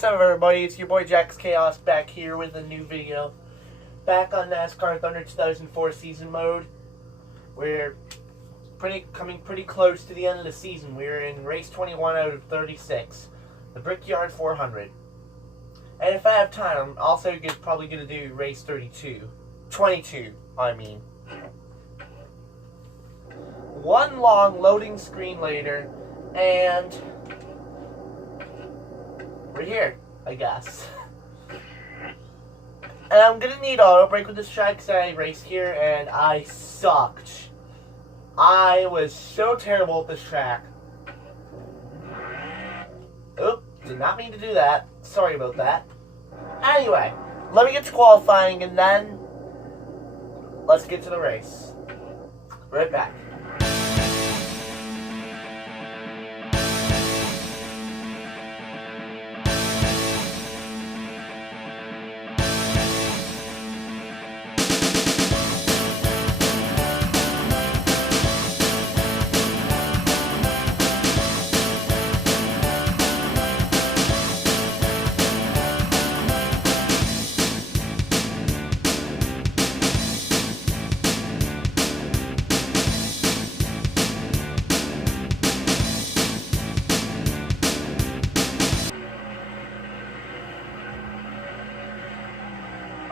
What's up, everybody? It's your boy Jax Chaos back here with a new video. Back on Nascar Thunder 2004 season mode. We're coming pretty close to the end of the season. We're in race 21 out of 36, the Brickyard 400. And if I have time, I'm also probably going to do race 22, I mean. One long loading screen later, and we're here, I guess. And I'm gonna need auto brake with this track because I raced here and I sucked. I was so terrible at this track. Oop, did not mean to do that. Sorry about that. Anyway, let me get to qualifying and then let's get to the race. Right back.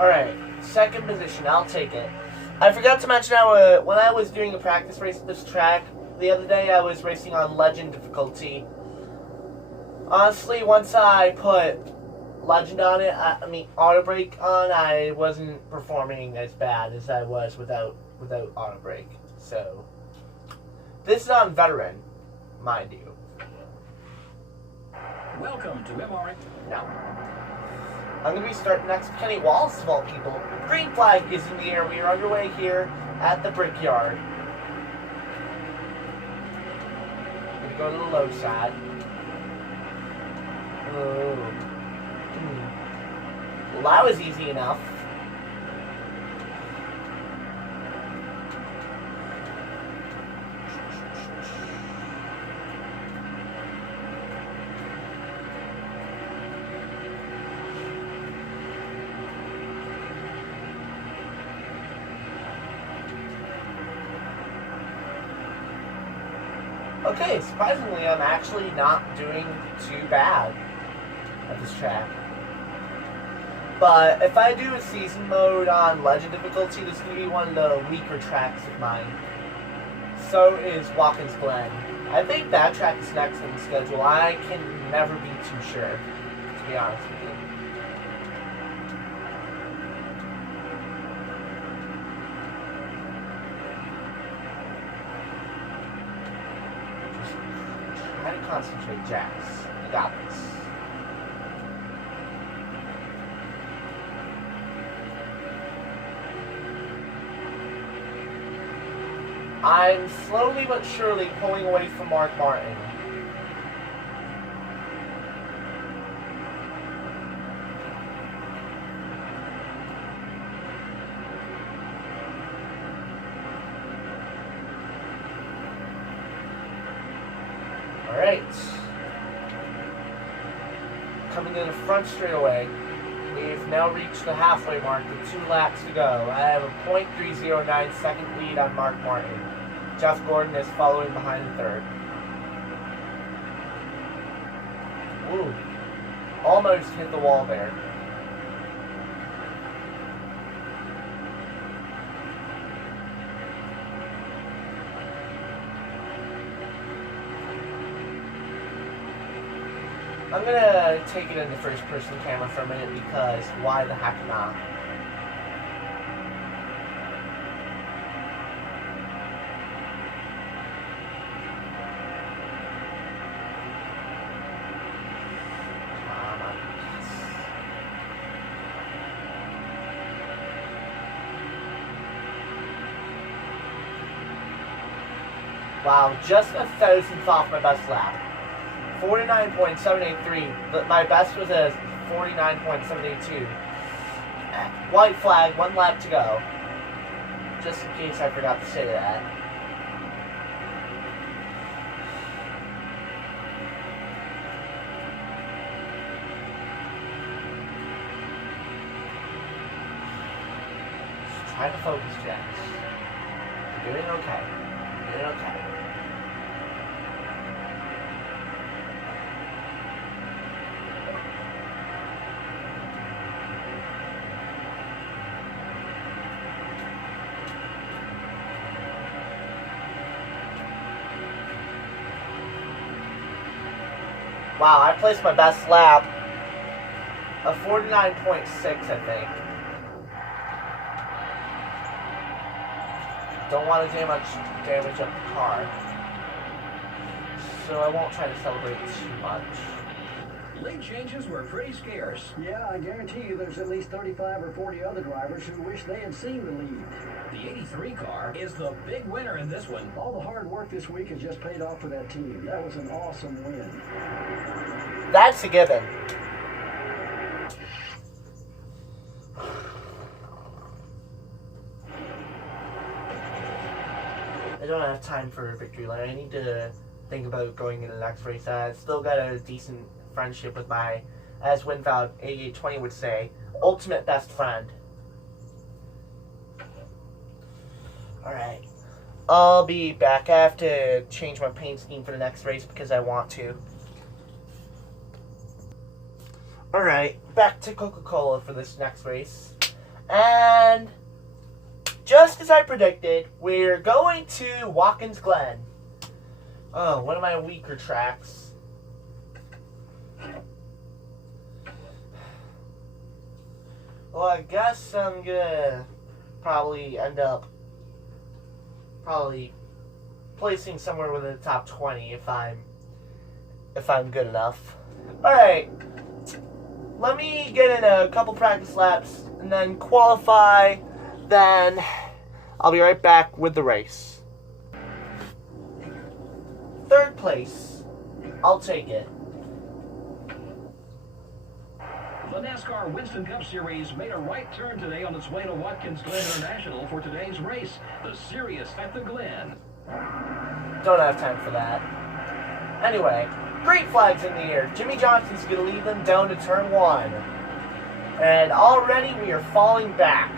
Alright, second position, I'll take it. I forgot to mention when I was doing a practice race at this track the other day, I was racing on Legend difficulty. Honestly, once I put Legend on it, I mean auto brake on, I wasn't performing as bad as I was without auto brake. So, this is on Veteran, mind you. Welcome to MRA. No. I'm going to be starting next to Kenny Wallace, of all people. Green flag is in the air. We are underway here at the Brickyard. Going to go to the low side. Oh. Well, that was easy enough. Okay, surprisingly, I'm actually not doing too bad at this track. But if I do a season mode on Legend difficulty, this is going to be one of the weaker tracks of mine. So is Watkins Glen. I think that track is next on the schedule. I can never be too sure, to be honest with you. Try to concentrate, Jax. You got this. I'm slowly but surely pulling away from Mark Martin. Alright. Coming in the front straightaway. We've now reached the halfway mark with 2 laps to go. I have a .309 second lead on Mark Martin. Jeff Gordon is following behind in third. Ooh. Almost hit the wall there. I'm gonna take it in the first person camera for a minute because why the heck not? Wow, just a thousandth off my best lap. 49.783, but my best was a 49.782. White flag, 1 lap to go. Just in case I forgot to say that. Try to focus, Jax. You're doing okay. You're doing okay. Wow, I placed my best lap. A 49.6, I think. Don't want to damage up the car. So I won't try to celebrate too much. Lead changes were pretty scarce. Yeah, I guarantee you there's at least 35 or 40 other drivers who wish they had seen the lead. The 83 car is the big winner in this one. All the hard work this week has just paid off for that team. That was an awesome win. That's a given. I don't have time for a victory lap. I need to think about going into the next race. I still got a decent friendship with my, as WinValve 8820 would say, ultimate best friend. Alright. I'll be back. I have to change my paint scheme for the next race because I want to. Alright, back to Coca-Cola for this next race. And just as I predicted, we're going to Watkins Glen. Oh, one of my weaker tracks. Well, I guess I'm gonna probably end up placing somewhere within the top 20 if I'm good enough. Alright. Let me get in a couple practice laps and then qualify. Then I'll be right back with the race. Third place. I'll take it. The NASCAR Winston Cup Series made a right turn today on its way to Watkins Glen International for today's race. The Sirius at the Glen. Don't have time for that. Anyway, great flags in the air. Jimmy Johnson's going to lead them down to turn 1. And already we are falling back.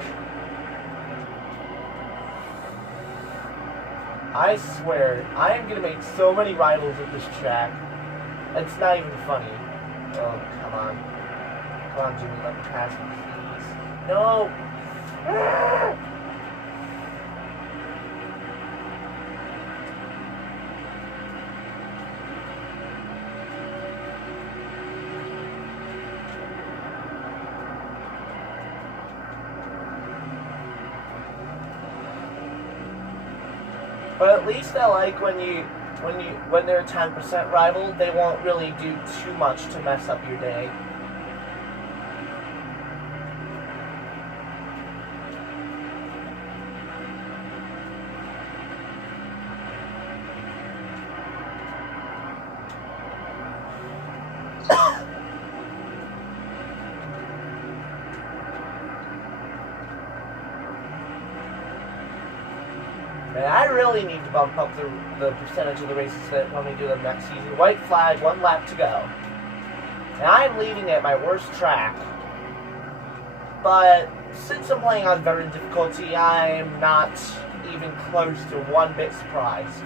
I swear, I am going to make so many rivals at this track. It's not even funny. Oh, come on. Come on, Jimmy, let me pass me, please. No! But at least I like when they're a 10% rival, they won't really do too much to mess up your day. And I really need to bump up the percentage of the races that when we do them next season. White flag, 1 lap to go. And I'm leading at my worst track. But since I'm playing on veteran difficulty, I'm not even close to 1 bit surprised.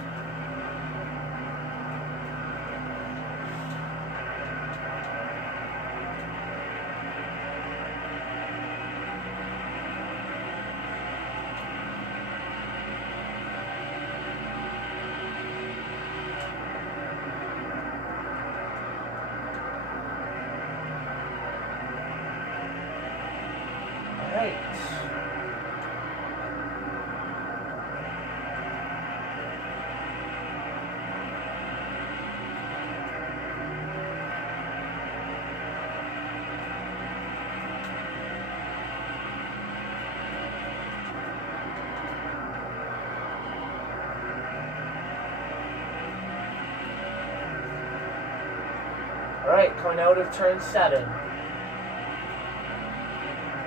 Alright, coming out of turn 7.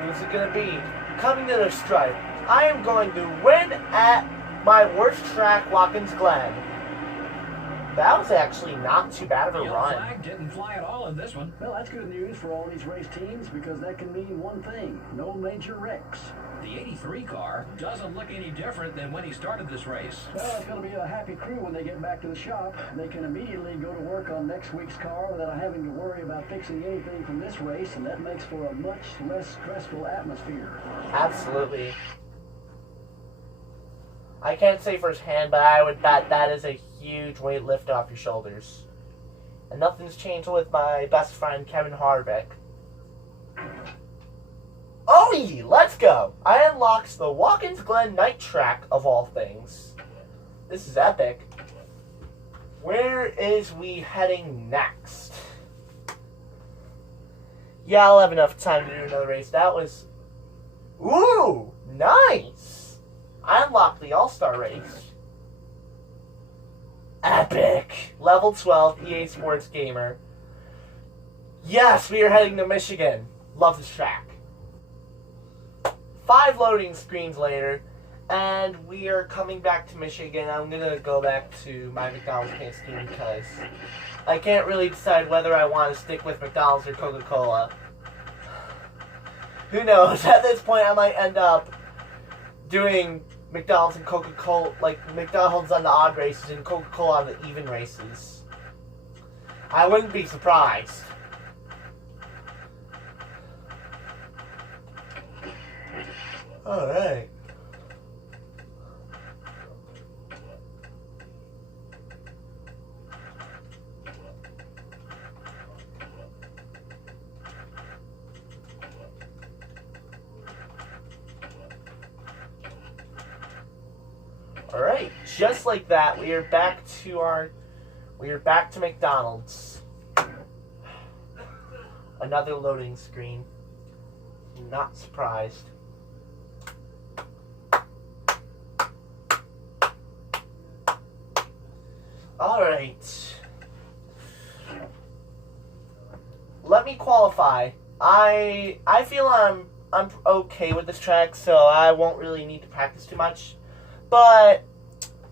Who's it gonna be? Coming to the stripe. I am going to win at my worst track, Watkins Glen. That was actually not too bad of a run. The flag didn't fly at all in this one. Well, that's good news for all these race teams because that can mean one thing: no major wrecks. The 83 car doesn't look any different than when he started this race. Well, it's going to be a happy crew when they get back to the shop. They can immediately go to work on next week's car without having to worry about fixing anything from this race, and that makes for a much less stressful atmosphere. Absolutely. I can't say firsthand, but I would bet that is a huge weight lift off your shoulders. And nothing's changed with my best friend, Kevin Harvick. Oh, yeah, let's go! I unlocked the Watkins Glen Night Track, of all things. This is epic. Where is we heading next? Yeah, I'll have enough time to do another race. That was... Ooh! Nice! I unlocked the All-Star race. Epic! Level 12, EA Sports Gamer. Yes, we are heading to Michigan. Love this track. 5 loading screens later, and we are coming back to Michigan. I'm going to go back to my McDonald's paint scheme because I can't really decide whether I want to stick with McDonald's or Coca-Cola. Who knows? At this point, I might end up doing McDonald's and Coca-Cola, like McDonald's on the odd races and Coca-Cola on the even races. I wouldn't be surprised. Alright. Alright, just like that, we are back to McDonald's. Another loading screen. Not surprised. Alright. Let me qualify. I feel I'm okay with this track, so I won't really need to practice too much. But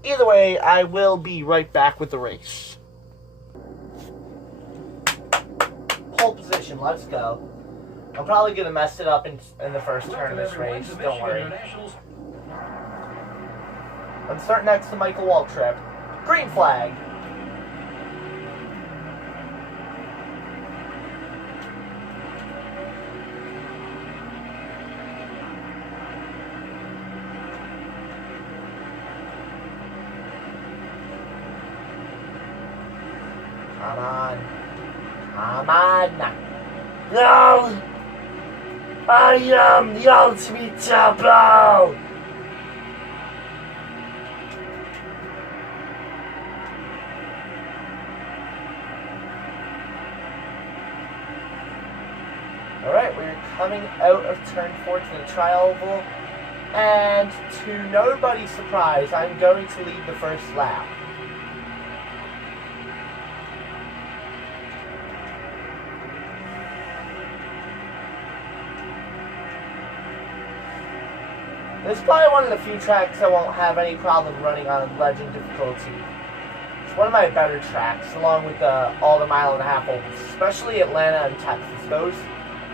either way, I will be right back with the race. Pole position, let's go. I'm probably going to mess it up in the first turn of this race, don't worry. I'm starting next to Michael Waltrip. Green flag. Come on. Come on. No! I am the ultimate Turbo! Alright, we're coming out of turn 4 to the tri-oval, and to nobody's surprise, I'm going to lead the first lap. This is probably one of the few tracks I won't have any problem running on Legend difficulty. It's one of my better tracks, along with all the mile-and-a-half ovals, especially Atlanta and Texas. Those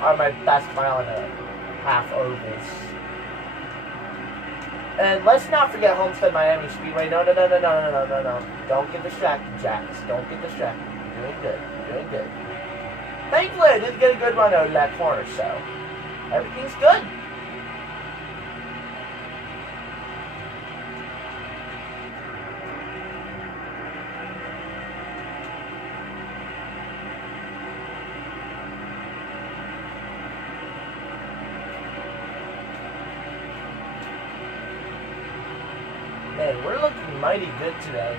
are my best mile-and-a-half ovals. And let's not forget Homestead Miami Speedway. No. Don't get distracted, Jax. Don't get distracted. You're doing good. You're doing good. Thankfully, I did get a good run out of that corner, so everything's good. Man, we're looking mighty good today.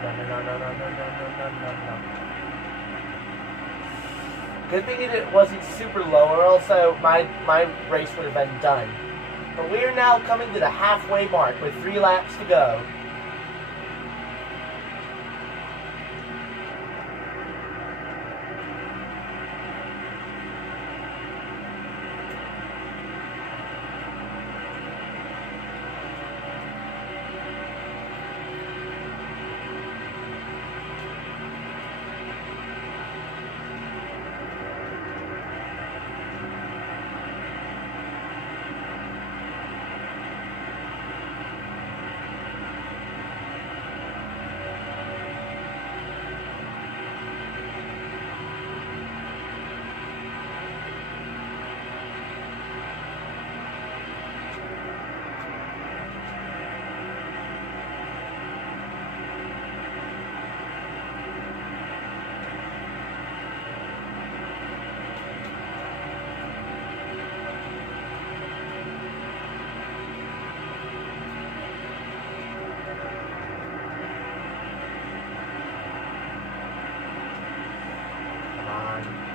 No. Good thing it wasn't super low, or else my race would have been done. But we are now coming to the halfway mark with 3 laps to go.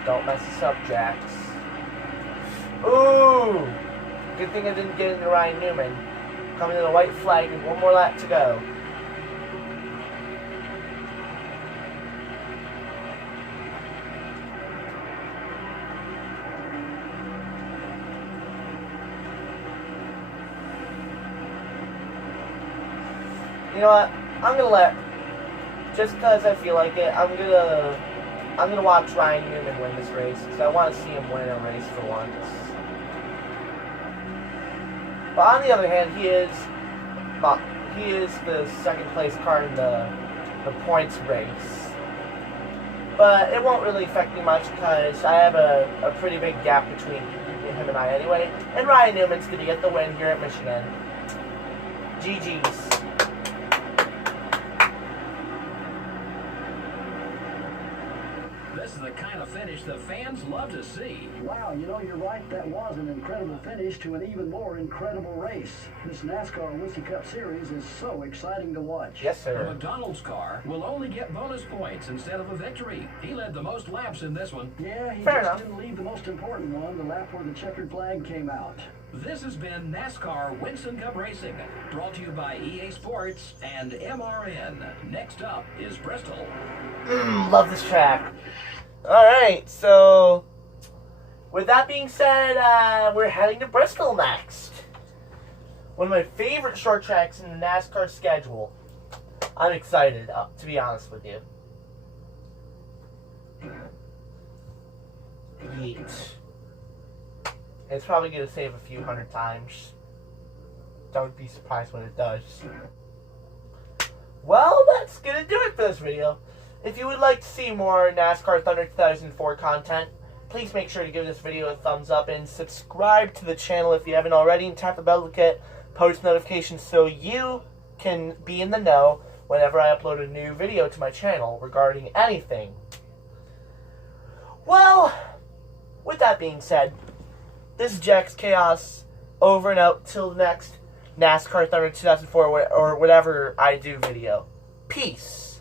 Don't mess this up, Jax. Ooh! Good thing I didn't get into Ryan Newman. Coming to the white flag with one more lap to go. You know what? I'm gonna let, just because I feel like it, I'm gonna watch Ryan Newman win this race because I want to see him win a race for once. But on the other hand, he is the second place car in the points race. But it won't really affect me much because I have a pretty big gap between him and I anyway. And Ryan Newman's gonna get the win here at Michigan. GG's. This is the kind of finish the fans love to see. Wow, you know, you're right. That was an incredible finish to an even more incredible race. This NASCAR Winston Cup Series is so exciting to watch. Yes, The sir. McDonald's car will only get bonus points instead of a victory. He led the most laps in this one. Yeah, he Fair just enough. didn't leave the most important one, the lap where the checkered flag came out. This has been NASCAR Winston Cup Racing, brought to you by EA Sports and MRN. Next up is Bristol. Love this track. Alright, so with that being said, we're heading to Bristol next. One of my favorite short tracks in the NASCAR schedule. I'm excited, to be honest with you. Yeet. It's probably going to save a few hundred times. Don't be surprised when it does. Well, that's going to do it for this video. If you would like to see more NASCAR Thunder 2004 content, please make sure to give this video a thumbs up and subscribe to the channel if you haven't already, and tap the bell to get post notifications so you can be in the know whenever I upload a new video to my channel regarding anything. Well, with that being said, this is Jax Chaos, over and out till the next NASCAR Thunder 2004 or whatever I do video. Peace.